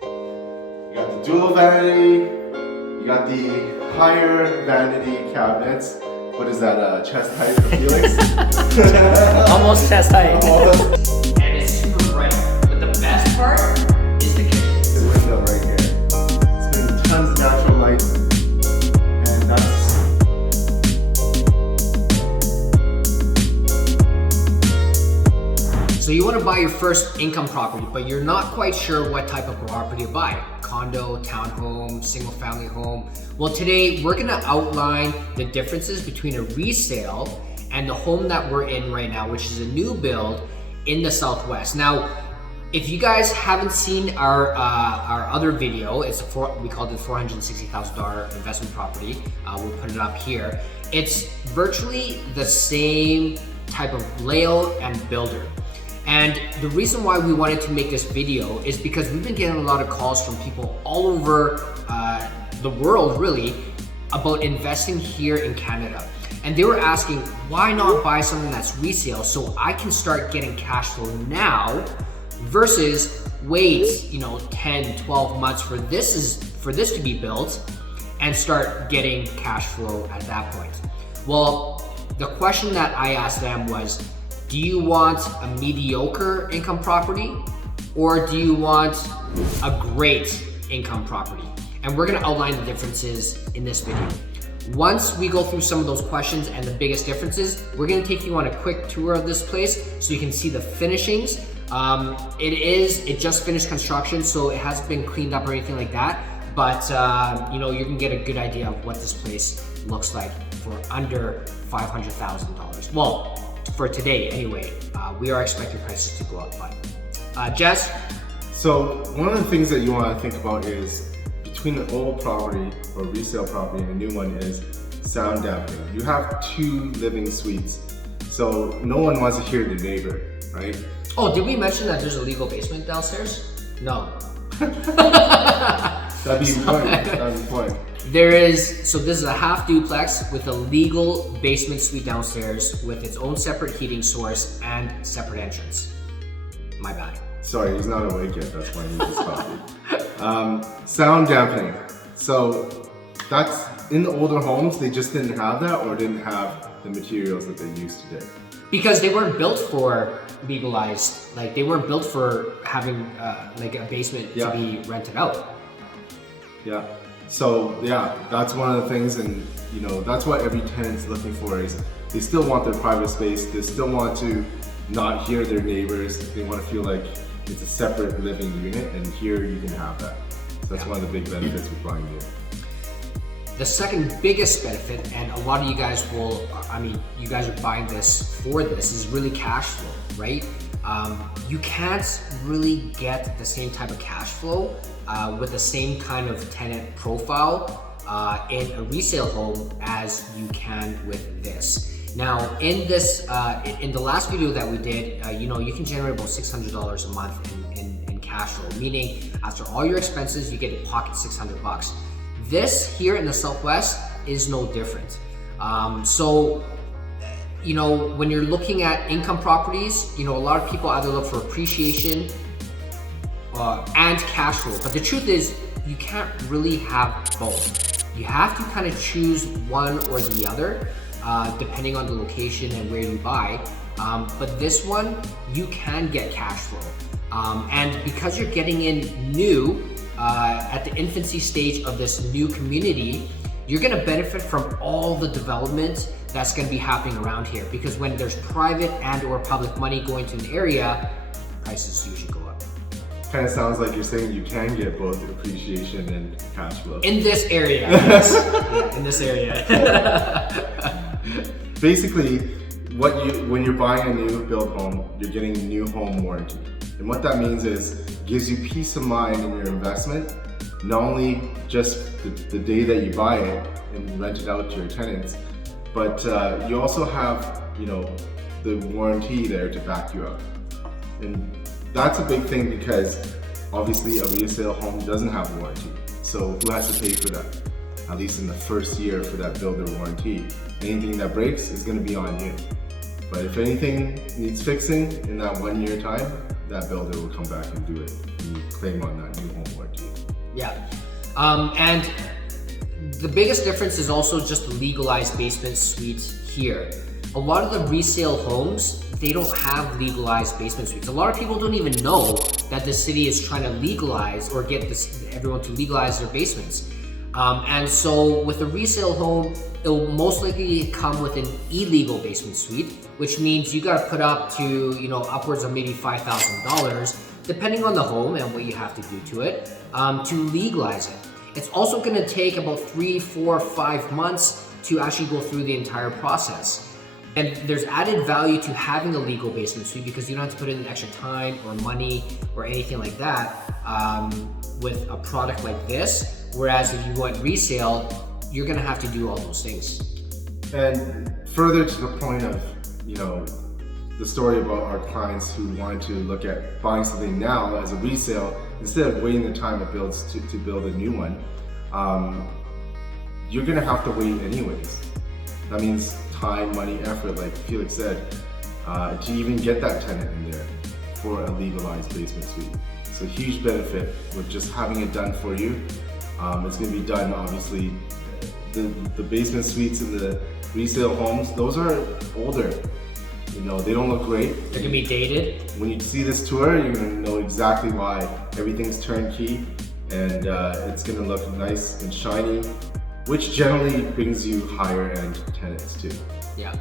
You got the dual vanity, you got the higher vanity cabinets. What is that, chest height for Felix? Almost chest height. Almost. And it's super bright. But the best part is the kitchen. The window right here. It's been tons of natural light. And that's... So you want to buy your first income property, but you're not quite sure what type of property to buy. Condo, townhome, single family home. Well, today we're gonna outline the differences between a resale and the home that we're in right now, which is a new build in the Southwest. Now, if you guys haven't seen our other video, we called it $460,000 investment property. We'll put it up here. It's virtually the same type of layout and builder. And the reason why we wanted to make this video is because we've been getting a lot of calls from people all over the world, really, about investing here in Canada. And they were asking, why not buy something that's resale so I can start getting cash flow now versus wait, 10, 12 months for this to be built and start getting cash flow at that point. Well, the question that I asked them was, do you want a mediocre income property or do you want a great income property? And we're gonna outline the differences in this video. Once we go through some of those questions and the biggest differences, we're gonna take you on a quick tour of this place so you can see the finishings. It just finished construction, so it hasn't been cleaned up or anything like that. But you can get a good idea of what this place looks like for under $500,000. Well, for today anyway. We are expecting prices to go up, but Jess? So one of the things that you want to think about is between the old property or resale property and the new one is sound dampening. You have 2 living suites, so no one wants to hear the neighbor, right? Oh, did we mention that there's a legal basement downstairs? No. That'd be the point. That'd be the point. So this is a half-duplex with a legal basement suite downstairs with its own separate heating source and separate entrance. My bad. Sorry, he's not awake yet, that's why he needs coffee. Sound dampening. So that's, in the older homes, they just didn't have that or didn't have the materials that they use today. Because they weren't built for legalized, like they weren't built for having like a basement to be rented out. Yeah. So yeah, that's one of the things, and that's what every tenant's looking for is they still want their private space, they still want to not hear their neighbors, they want to feel like it's a separate living unit, and here you can have that. So that's one of the big benefits with buying new. The second biggest benefit, and a lot of you guys you guys are buying this for this, is really cash flow, right? You can't really get the same type of cash flow with the same kind of tenant profile in a resale home as you can with this. Now, in this, in the last video that we did, you can generate about $600 a month in cash flow, meaning after all your expenses, you get a pocket $600. This here in the Southwest is no different. When you're looking at income properties, a lot of people either look for appreciation and cash flow. But the truth is, you can't really have both. You have to kind of choose one or the other, depending on the location and where you buy. But this one, you can get cash flow. And because you're getting in new, at the infancy stage of this new community, you're gonna benefit from all the development that's gonna be happening around here. Because when there's private and or public money going to an area, prices usually go up. Kind of sounds like you're saying you can get both appreciation and cash flow. In this area, yes. Yeah, in this area. Basically, when you're buying a new build home, you're getting a new home warranty. And what that means is, it gives you peace of mind in your investment, not only just the day that you buy it and rent it out to your tenants, but you also have, the warranty there to back you up. And that's a big thing because obviously a resale home doesn't have a warranty. So who has to pay for that? At least in the first year for that builder warranty. Anything that breaks is gonna be on you. But if anything needs fixing in that 1 year time, that builder will come back and do it. you claim on that new home warranty. Yeah, and the biggest difference is also just the legalized basement suites here. A lot of the resale homes, they don't have legalized basement suites. A lot of people don't even know that the city is trying to legalize or get everyone to legalize their basements. And so with a resale home, it will most likely come with an illegal basement suite, which means you got to put up to, upwards of maybe $5,000, depending on the home and what you have to do to it, to legalize it. It's also going to take about 3, 4, 5 months to actually go through the entire process. And there's added value to having a legal basement suite because you don't have to put in extra time or money or anything like that with a product like this. Whereas if you want resale, you're gonna have to do all those things. And further to the point of, the story about our clients who wanted to look at buying something now as a resale instead of waiting the time it builds to build a new one, you're gonna have to wait anyways. That means time, money, effort, like Felix said, to even get that tenant in there for a legalized basement suite. So huge benefit with just having it done for you. It's going to be done, obviously. The basement suites in the resale homes, those are older. They don't look great. They're going to be dated. When you see this tour, you're going to know exactly why. Everything's turnkey and it's going to look nice and shiny, which generally brings you higher end tenants too. Yeah.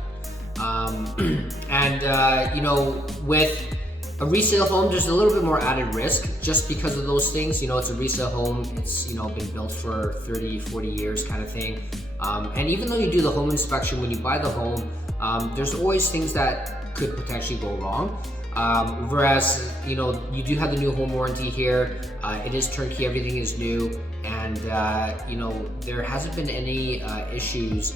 With a resale home, there's a little bit more added risk just because of those things. It's a resale home, it's been built for 30, 40 years kind of thing. And even though you do the home inspection when you buy the home, there's always things that could potentially go wrong. Whereas, you do have the new home warranty here. It is turnkey, everything is new. And, there hasn't been any issues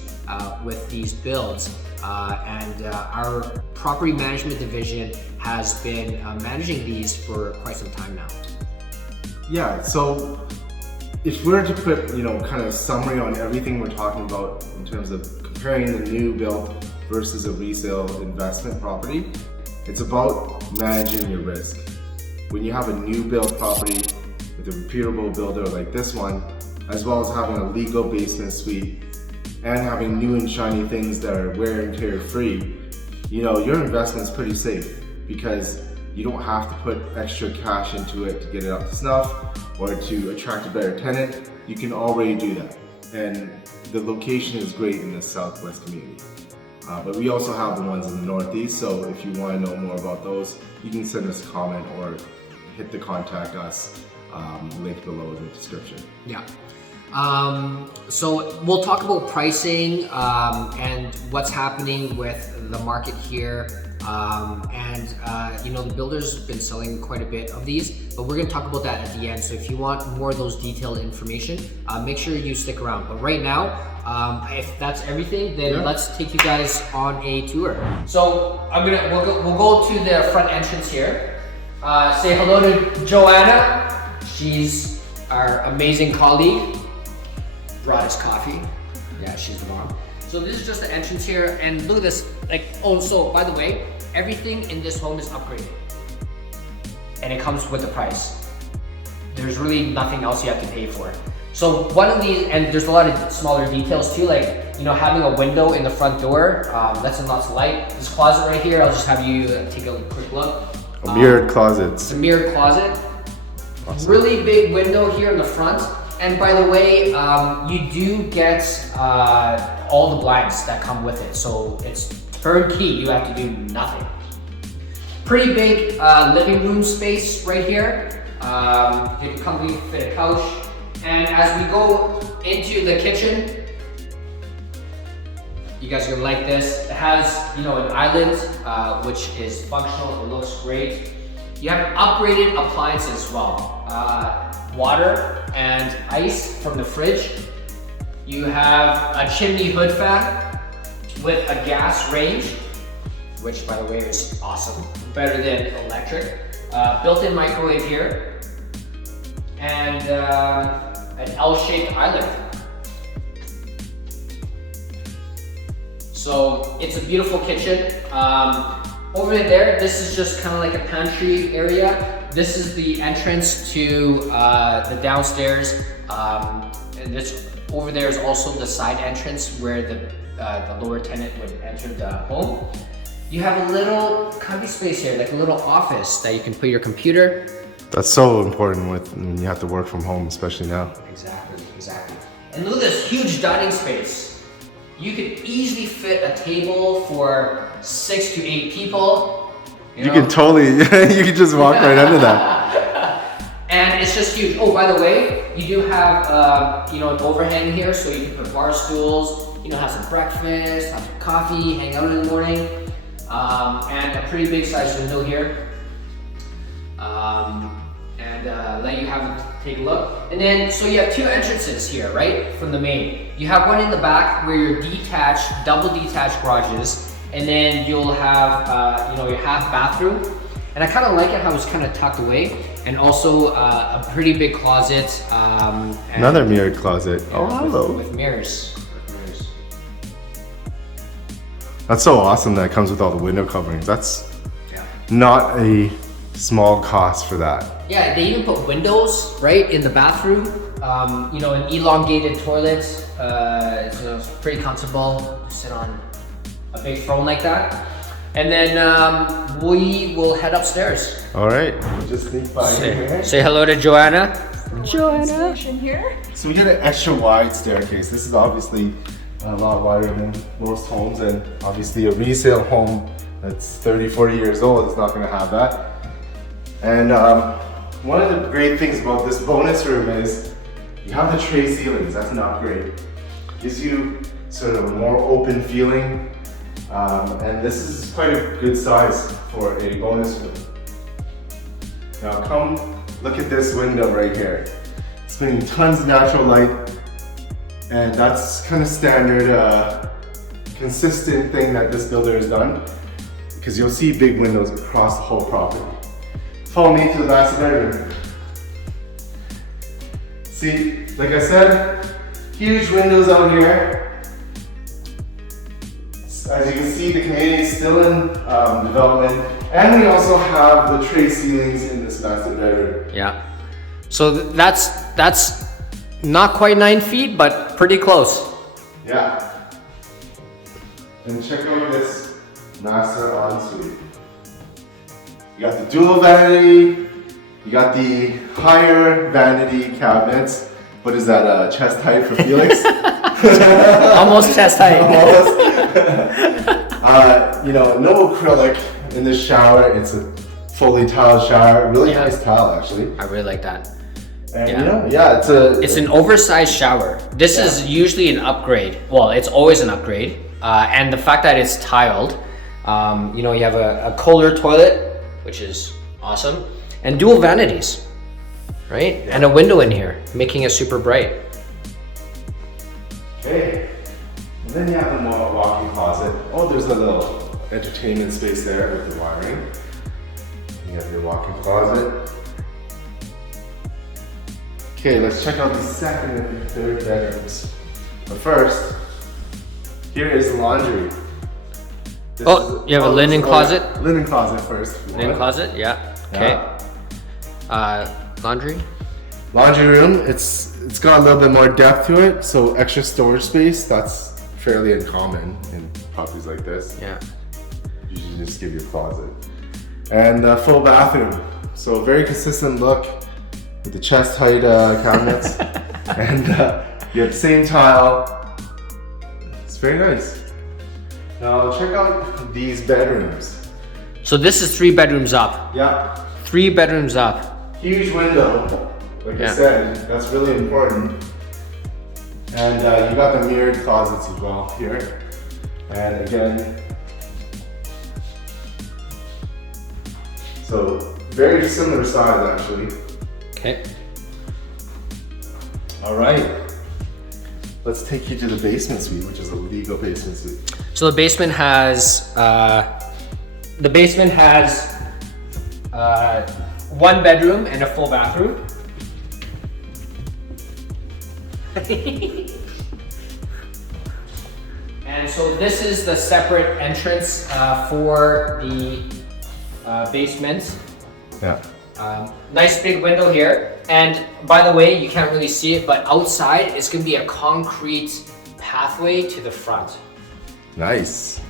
with these builds. Our property management division has been managing these for quite some time now. Yeah, so if we were to put, kind of summary on everything we're talking about in terms of comparing the new build versus a resale investment property, it's about managing your risk. When you have a new build property with a reputable builder like this one, as well as having a legal basement suite and having new and shiny things that are wear and tear free, your investment's pretty safe because you don't have to put extra cash into it to get it up to snuff or to attract a better tenant. You can already do that. And the location is great in the Southwest community. But we also have the ones in the Northeast, so if you want to know more about those, you can send us a comment or hit the contact us link below in the description. Yeah. So we'll talk about pricing and what's happening with the market here. The builders have been selling quite a bit of these, but we're going to talk about that at the end. So if you want more of those detailed information, make sure you stick around. But right now, if that's everything, then let's take you guys on a tour. So we'll go to the front entrance here. Say hello to Joanna. She's our amazing colleague. Brought us coffee. Yeah, she's the mom. So this is just the entrance here, and look at this. So by the way, everything in this home is upgraded, and it comes with the price. There's really nothing else you have to pay for. So one of these, and there's a lot of smaller details too, having a window in the front door, lets in lots of light. This closet right here, I'll just have you take a quick look. A mirrored closet. It's a mirrored closet. Awesome. Really big window here in the front. And by the way, you do get all the blinds that come with it. So it's turnkey, you have to do nothing. Pretty big living room space right here. You can comfortably fit a couch. And as we go into the kitchen, you guys are gonna like this. It has, an island, which is functional, it looks great. You have upgraded appliances as well. Water and ice from the fridge. You have a chimney hood fan with a gas range, which by the way is awesome, better than electric. Built-in microwave here, and an L-shaped island. So it's a beautiful kitchen. Over there, this is just kind of like a pantry area. this is the entrance to the downstairs. And this over there is also the side entrance where the lower tenant would enter the home. You have a little cubby space here, like a little office that you can put your computer. That's so important when you have to work from home, especially now. Exactly. And look at this huge dining space. You could easily fit a table for 6 to 8 people. You can totally, you can just walk right under that. And it's just huge. Oh, by the way, you do have, an overhang here, so you can put bar stools, have some breakfast, have some coffee, hang out in the morning. And a pretty big size window here. Let you have take a look. And then, so you have 2 entrances here, right? From the main. You have one in the back where your double detached garages, and then you'll have, your half bathroom. And I kind of like it how it's kind of tucked away, and also a pretty big closet. Another mirrored closet. Hello. With mirrors. That's so awesome that it comes with all the window coverings. That's not a small cost for that. Yeah, they even put windows right in the bathroom. An elongated toilet. It's pretty comfortable to sit on a big throne like that. And then we will head upstairs. All right, just sneak by here. Say hello to Joanna. Joanna. Here. So we get an extra wide staircase. This is obviously a lot wider than most homes, and obviously a resale home that's 30, 40 years old is not gonna have that. And one of the great things about this bonus room is you have the tray ceilings. That's an upgrade. Gives you sort of a more open feeling, and this is quite a good size for a bonus room. Now come look at this window right here. It's getting tons of natural light, and that's kind of standard, consistent thing that this builder has done, because you'll see big windows across the whole property. Follow me to the master bedroom. See, like I said, huge windows out here. As you can see, the community is still in development, and we also have the tray ceilings in this master bedroom. Yeah. So that's not quite 9 feet, but pretty close. Yeah. And check out this master ensuite. You got the dual vanity, you got the higher vanity cabinets. What is that, chest height for Felix? Almost chest height. Almost. No acrylic in the shower. It's a fully tiled shower. Really nice tile, actually. I really like that. And it's an oversized shower. This is usually an upgrade. Well, it's always an upgrade. And the fact that it's tiled, you have a Kohler toilet, which is awesome, and dual vanities, right? Yeah. And a window in here, making it super bright. Okay, and then you have the walk-in closet. Oh, there's a little entertainment space there with the wiring. You have your walk-in closet. Okay, let's check out the second and third bedrooms. But first, here is the laundry. You have a linen closet? Linen closet first. Linen closet, yeah. Okay. Laundry? Laundry room, it's got a little bit more depth to it, so extra storage space. That's fairly uncommon in properties like this. Yeah. You should just give your closet. And a full bathroom. So very consistent look with the chest height cabinets. And you have the same tile. It's very nice. Now check out these bedrooms. So this is 3 bedrooms up. Yeah. 3 bedrooms up. Huge window. Like I said, that's really important. And you got the mirrored closets as well here. And again, so very similar size actually. Okay. All right. Let's take you to the basement suite, which is a legal basement suite. So the basement has 1 bedroom and a full bathroom. And so this is the separate entrance for the basement. Yeah. Nice big window here. And by the way, you can't really see it, but outside it's gonna be a concrete pathway to the front. Nice.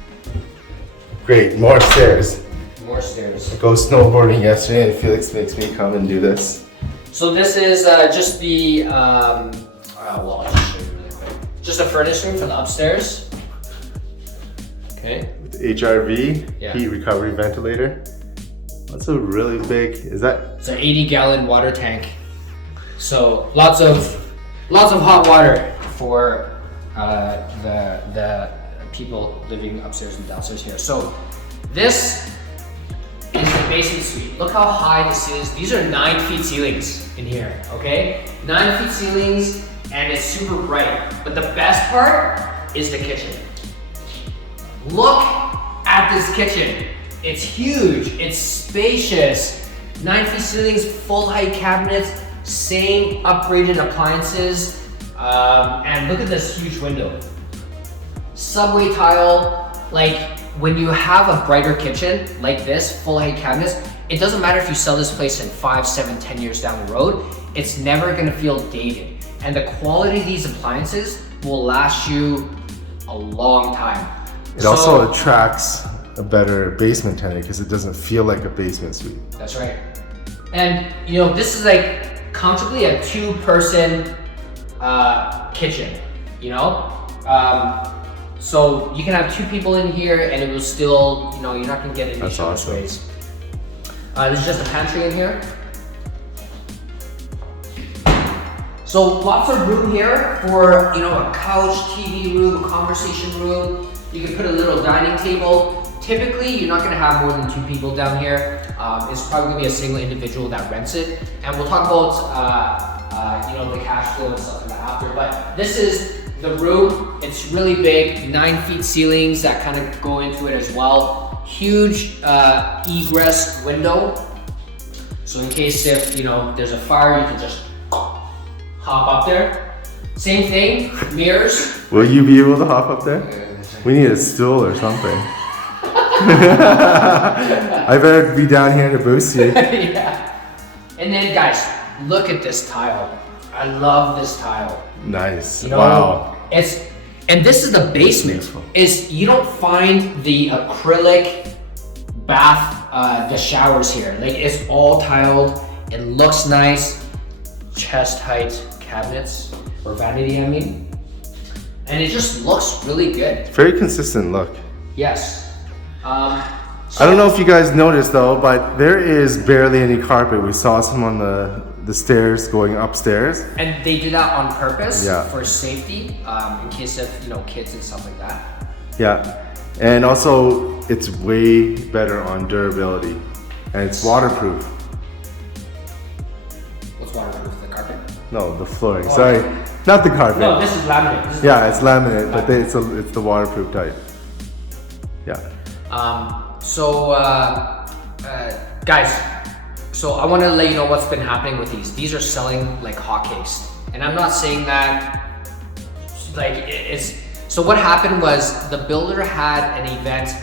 Great, more stairs. More stairs. I go snowboarding yesterday and Felix makes me come and do this. So this is just the, well, I'll just show you really quick. Just a furnace room for the upstairs. Okay. With HRV, Yeah. heat recovery ventilator. That's a really big, is that? It's an 80-gallon water tank. So lots of hot water for the people living upstairs and downstairs here. So this is the basement suite. Look how high this is. These are 9 feet ceilings in here, okay? 9 feet ceilings, and it's super bright. But the best part is the kitchen. Look at this kitchen. It's huge, it's spacious. 9 feet ceilings, full height cabinets, same upgraded appliances. And look at this huge window. Subway tile, like when you have a brighter kitchen like this, full height cabinets, it doesn't matter if you sell this place in 5, 7, 10 years down the road, it's never gonna feel dated. And the quality of these appliances will last you a long time. It also attracts a better basement tenant because it doesn't feel like a basement suite. That's right. And you know, this is like comfortably a 2-person kitchen, you know? So you can have 2 people in here and it will still, you know, you're not gonna get any shower space. There's just a pantry in here. So lots of room here for, you know, a couch, TV room, a conversation room. You can put a little dining table. Typically, you're not gonna have more than 2 people down here. It's probably gonna be a single individual that rents it. And we'll talk about, you know, the cash flow and stuff like that after. But this is the room. It's really big, 9 feet ceilings that kind of go into it as well. Huge egress window. So in case if, you know, there's a fire, you can just hop up there. Same thing, mirrors. Will you be able to hop up there? We need a stool or something. I better be down here to boost you. Yeah. And then guys, look at this tile. I love this tile. Nice. You know, wow. And this is the basement. Is you don't find the acrylic bath, the showers here. Like it's all tiled. It looks nice. Chest height cabinets or vanity, I mean. And it just looks really good. Very consistent look. Yes. I don't know if you guys noticed though, but there is barely any carpet. We saw some on the stairs going upstairs. And they do that on purpose Yeah. for safety, in case of, you know, kids and stuff like that. Yeah, and also it's way better on durability, and it's waterproof. What's waterproof? The carpet? No, the flooring. Oh. Sorry, not the carpet. No, this is laminate. This is Yeah, it's laminate, but it's the waterproof type. Yeah. Guys, so I want to let you know what's been happening with these. These are selling like hotcakes, and I'm not saying that like it's. So what happened was the builder had an event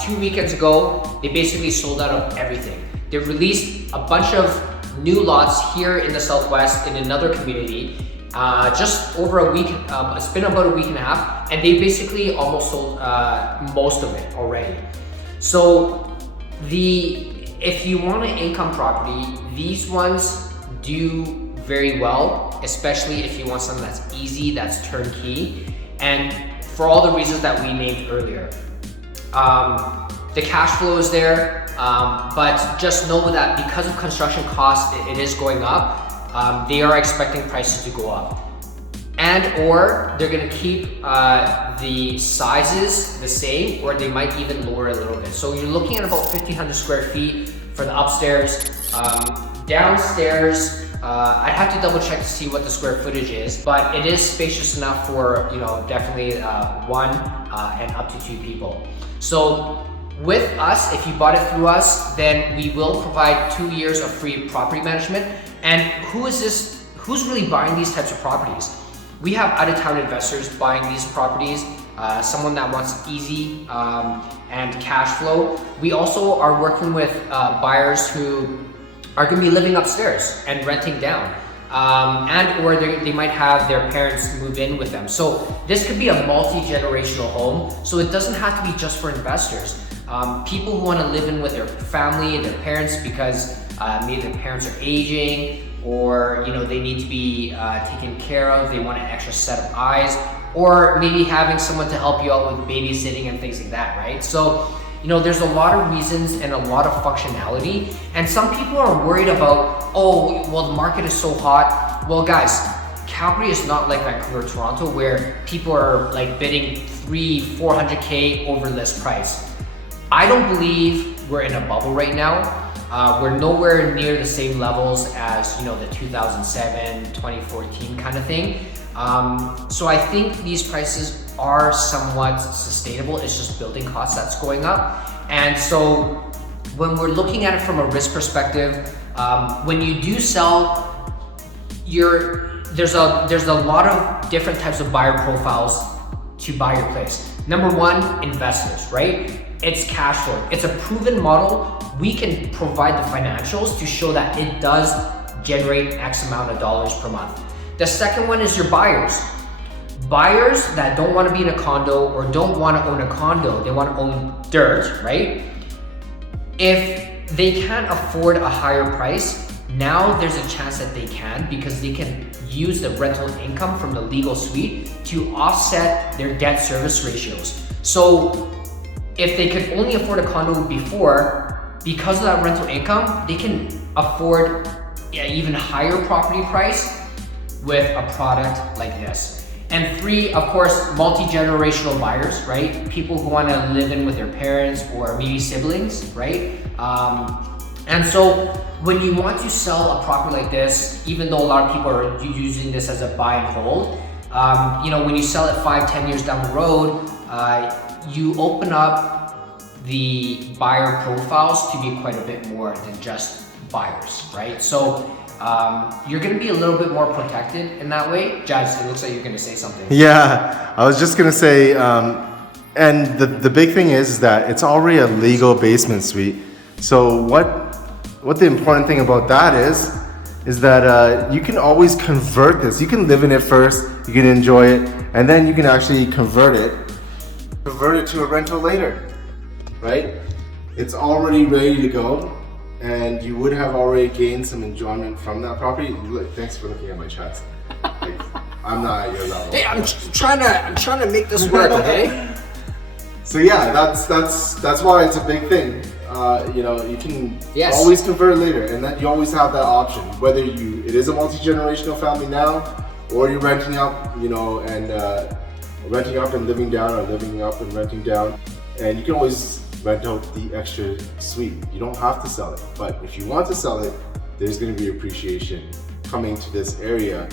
2 weekends ago. They basically sold out of everything. They released a bunch of new lots here in the Southwest in another community. Just over a week, it's been about a week and a half, and they basically almost sold most of it already. So if you want an income property, these ones do very well, especially if you want something that's easy, that's turnkey, and for all the reasons that we named earlier. The cash flow is there, but just know that because of construction costs, it is going up. They are expecting prices to go up, and or they're gonna keep the sizes the same, or they might even lower a little bit. So you're looking at about 1,500 square feet for the upstairs. Downstairs, I'd have to double check to see what the square footage is, but it is spacious enough for, you know, definitely 1 and up to 2 people. So with us, if you bought it through us, then we will provide 2 years of free property management. And who's really buying these types of properties? We have out-of-town investors buying these properties, someone that wants easy and cash flow. We also are working with buyers who are going to be living upstairs and renting down. And or they might have their parents move in with them. So this could be a multi-generational home. So it doesn't have to be just for investors. People who want to live in with their family and their parents because maybe their parents are aging, or they need to be taken care of. They want an extra set of eyes, or maybe having someone to help you out with babysitting and things like that, right? So there's a lot of reasons and a lot of functionality, and some people are worried about, oh, well, the market is so hot. Well, guys, Calgary is not like Vancouver, Toronto, where people are like bidding $300,000-400K over list price. I don't believe we're in a bubble right now. We're nowhere near the same levels as the 2007, 2014 kind of thing. So I think these prices are somewhat sustainable. It's just building costs that's going up. And so when we're looking at it from a risk perspective, when you do sell, there's a lot of different types of buyer profiles to buy your place. Number one, investors, right? It's cash flow. It's a proven model. We can provide the financials to show that it does generate X amount of dollars per month. The second one is your buyers. Buyers that don't want to be in a condo or don't want to own a condo, they want to own dirt, right? If they can't afford a higher price, now there's a chance that they can, because they can use the rental income from the legal suite to offset their debt service ratios. So if they could only afford a condo before, because of that rental income, they can afford an even higher property price with a product like this. And three, of course, multi-generational buyers, right? People who want to live in with their parents or maybe siblings, right? And so when you want to sell a property like this, even though a lot of people are using this as a buy and hold, when you sell it 5-10 years down the road, you open up the buyer profiles to be quite a bit more than just buyers, right? So you're going to be a little bit more protected in that way. Jazz, it looks like you're going to say something. Yeah, I was just going to say, and the big thing is that it's already a legal basement suite. So what the important thing about that is that you can always convert this. You can live in it first, you can enjoy it, and then you can actually convert it to a rental later, right? It's already ready to go, and you would have already gained some enjoyment from that property. Thanks for looking at my chest. Like, I'm not at your level. Hey, I'm trying to make this work, okay? So yeah, that's why it's a big thing. You can always convert later, and that you always have that option. Whether it is a multi-generational family now, or you're renting up, and renting up and living down, or living up and renting down, and you can always rent out the extra suite. You don't have to sell it, but if you want to sell it, there's going to be appreciation coming to this area,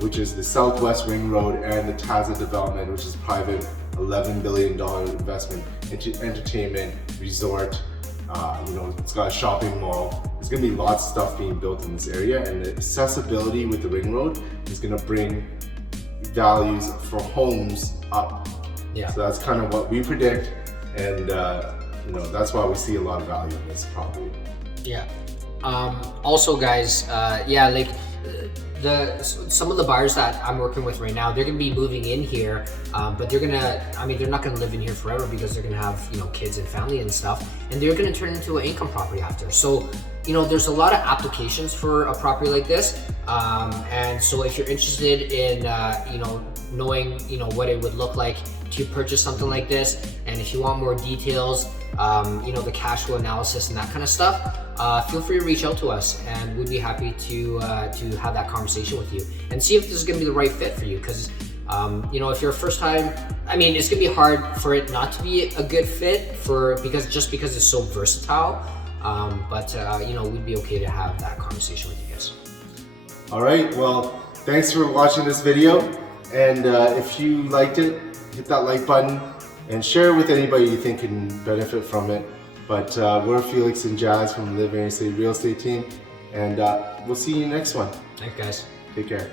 which is the Southwest Ring Road and the Taza development, which is private $11 billion investment into entertainment, resort. It's got a shopping mall. There's going to be lots of stuff being built in this area, and the accessibility with the Ring Road is going to bring values for homes up. Yeah. So that's kind of what we predict, and that's why we see a lot of value in this property. Yeah. Also, guys, some of the buyers that I'm working with right now, they're gonna be moving in here, but they're not gonna live in here forever, because they're gonna have kids and family and stuff, and they're gonna turn into an income property after. So there's a lot of applications for a property like this, and so if you're interested in knowing what it would look like to purchase something like this, and if you want more details, the cash flow analysis and that kind of stuff, feel free to reach out to us, and we'd be happy to have that conversation with you and see if this is going to be the right fit for you. Because if you're a first time, it's going to be hard for it not to be a good fit because it's so versatile. But we'd be okay to have that conversation with you guys. All right, well, thanks for watching this video, and if you liked it, hit that like button and share it with anybody you think can benefit from it. But we're Felix and Jazz from the LiveInnerCity real estate team, and we'll see you next one. Thanks, guys. Take care.